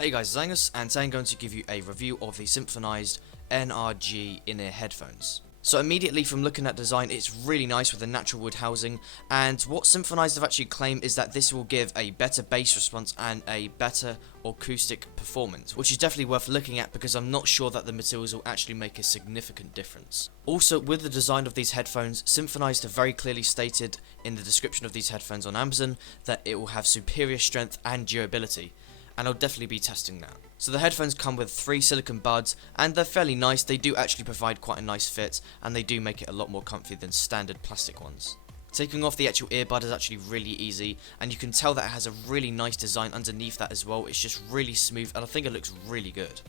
Hey guys, Zangus, and today I'm going to give you a review of the Symphonized NRG In-ear headphones. So immediately from looking at design, it's really nice with the natural wood housing, and what Symphonized have actually claimed is that this will give a better bass response and a better acoustic performance, which is definitely worth looking at because I'm not sure that the materials will actually make a significant difference. Also, with the design of these headphones, Symphonized have very clearly stated in the description of these headphones on Amazon that it will have superior strength and durability, and I'll definitely be testing that. So the headphones come with 3 silicone buds, and they're fairly nice. They do actually provide quite a nice fit, and they do make it a lot more comfy than standard plastic ones. Taking off the actual earbud is actually really easy, and you can tell that it has a really nice design underneath that as well. It's just really smooth, and I think it looks really good.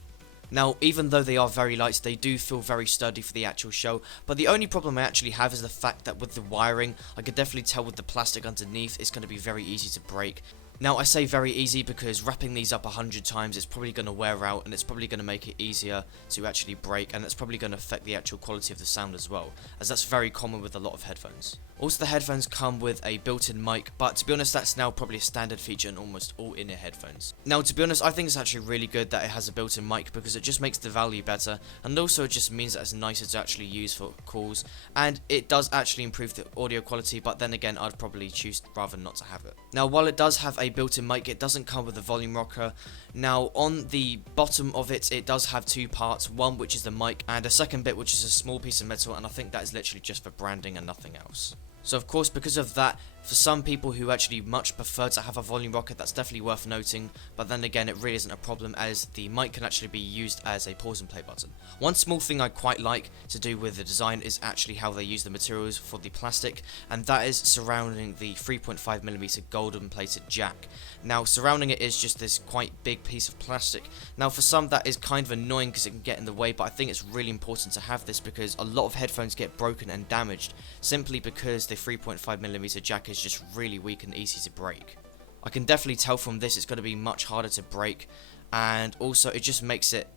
Now, even though they are very light, they do feel very sturdy for the actual show, but the only problem I actually have is the fact that with the wiring, I could definitely tell with the plastic underneath, it's going to be very easy to break. Now, I say very easy because wrapping these up 100 times is probably going to wear out, and it's probably going to make it easier to actually break, and it's probably going to affect the actual quality of the sound as well, as that's very common with a lot of headphones. Also, the headphones come with a built-in mic, but to be honest, that's now probably a standard feature in almost all in-ear headphones. Now, to be honest, I think it's actually really good that it has a built-in mic because it just makes the value better, and also it just means that it's nicer to actually use for calls, and it does actually improve the audio quality, but then again, I'd probably choose rather not to have it. Now, while it does have a built-in mic, it doesn't come with a volume rocker. Now, on the bottom of it, it does have 2 parts, one which is the mic, and a second bit which is a small piece of metal, and I think that is literally just for branding and nothing else. So of course, because of that, for some people who actually much prefer to have a volume rocker, that's definitely worth noting, but then again, it really isn't a problem as the mic can actually be used as a pause and play button. One small thing I quite like to do with the design is actually how they use the materials for the plastic, and that is surrounding the 3.5mm golden plated jack. Now, surrounding it is just this quite big piece of plastic. Now, for some that is kind of annoying because it can get in the way, but I think it's really important to have this because a lot of headphones get broken and damaged simply because the 3.5mm jack is just really weak and easy to break. I can definitely tell from this it's going to be much harder to break, and also it just makes it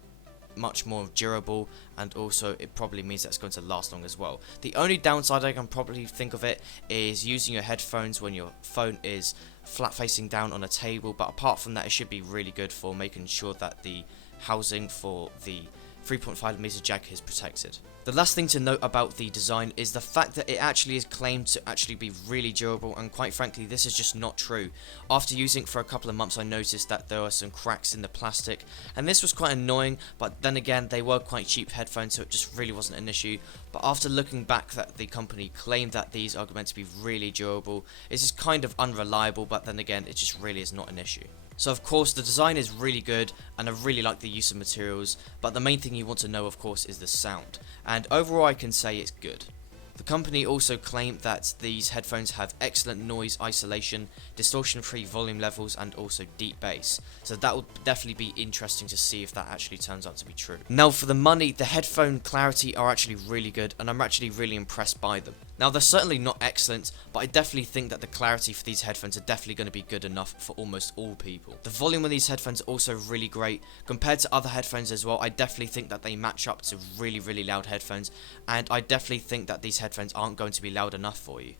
much more durable, and also it probably means that it's going to last long as well. The only downside I can probably think of it is using your headphones when your phone is flat facing down on a table, but apart from that, it should be really good for making sure that the housing for the 3.5mm jack is protected. The last thing to note about the design is the fact that it actually is claimed to actually be really durable, and quite frankly this is just not true. After using it for a couple of months, I noticed that there were some cracks in the plastic, and this was quite annoying, but then again they were quite cheap headphones, so it just really wasn't an issue. But after looking back that the company claimed that these are meant to be really durable, it's just kind of unreliable, but then again it just really is not an issue. So of course the design is really good, and I really like the use of materials, but the main thing you want to know of course is the sound, and overall I can say it's good. The company also claimed that these headphones have excellent noise isolation, distortion-free volume levels, and also deep bass, so that will definitely be interesting to see if that actually turns out to be true. Now for the money, the headphone clarity are actually really good, and I'm actually really impressed by them. Now they're certainly not excellent, but I definitely think that the clarity for these headphones are definitely going to be good enough for almost all people. The volume on these headphones are also really great. Compared to other headphones as well, I definitely think that they match up to really loud headphones, and I definitely think that these headphones aren't going to be loud enough for you.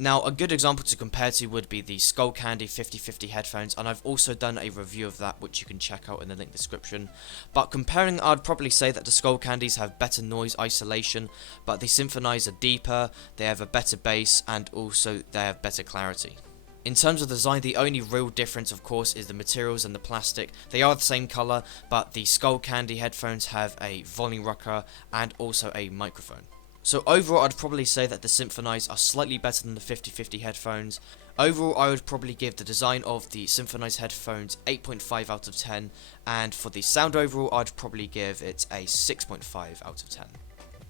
Now, a good example to compare to would be the Skullcandy 50/50 headphones, and I've also done a review of that which you can check out in the link description. But comparing, I'd probably say that the Skullcandies have better noise isolation, but the Symphonized are deeper, they have a better bass, and also they have better clarity. In terms of design, the only real difference of course is the materials and the plastic. They are the same colour, but the Skullcandy headphones have a volume rocker and also a microphone. So overall, I'd probably say that the Symphonized are slightly better than the 50/50 headphones. Overall, I would probably give the design of the Symphonized headphones 8.5 out of 10, and for the sound overall, I'd probably give it a 6.5 out of 10.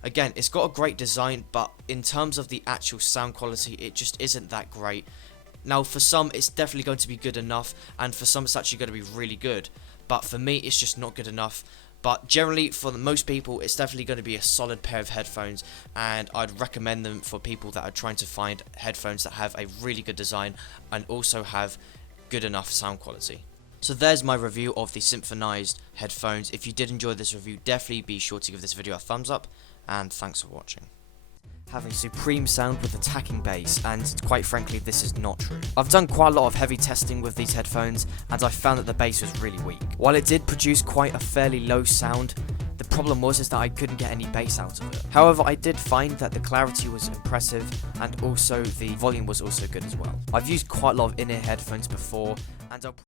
Again, it's got a great design, but in terms of the actual sound quality, it just isn't that great. Now, for some, it's definitely going to be good enough, and for some, it's actually going to be really good. But for me, it's just not good enough. But generally, for most people, it's definitely going to be a solid pair of headphones, and I'd recommend them for people that are trying to find headphones that have a really good design and also have good enough sound quality. So there's my review of the Symphonized headphones. If you did enjoy this review, definitely be sure to give this video a thumbs up, and thanks for watching. having supreme sound with attacking bass, and quite frankly this is not true. I've done quite a lot of heavy testing with these headphones and I found that the bass was really weak. While it did produce quite a fairly low sound, the problem was that I couldn't get any bass out of it. However, I did find that the clarity was impressive and also the volume was also good as well. I've used quite a lot of in-ear headphones before and I'll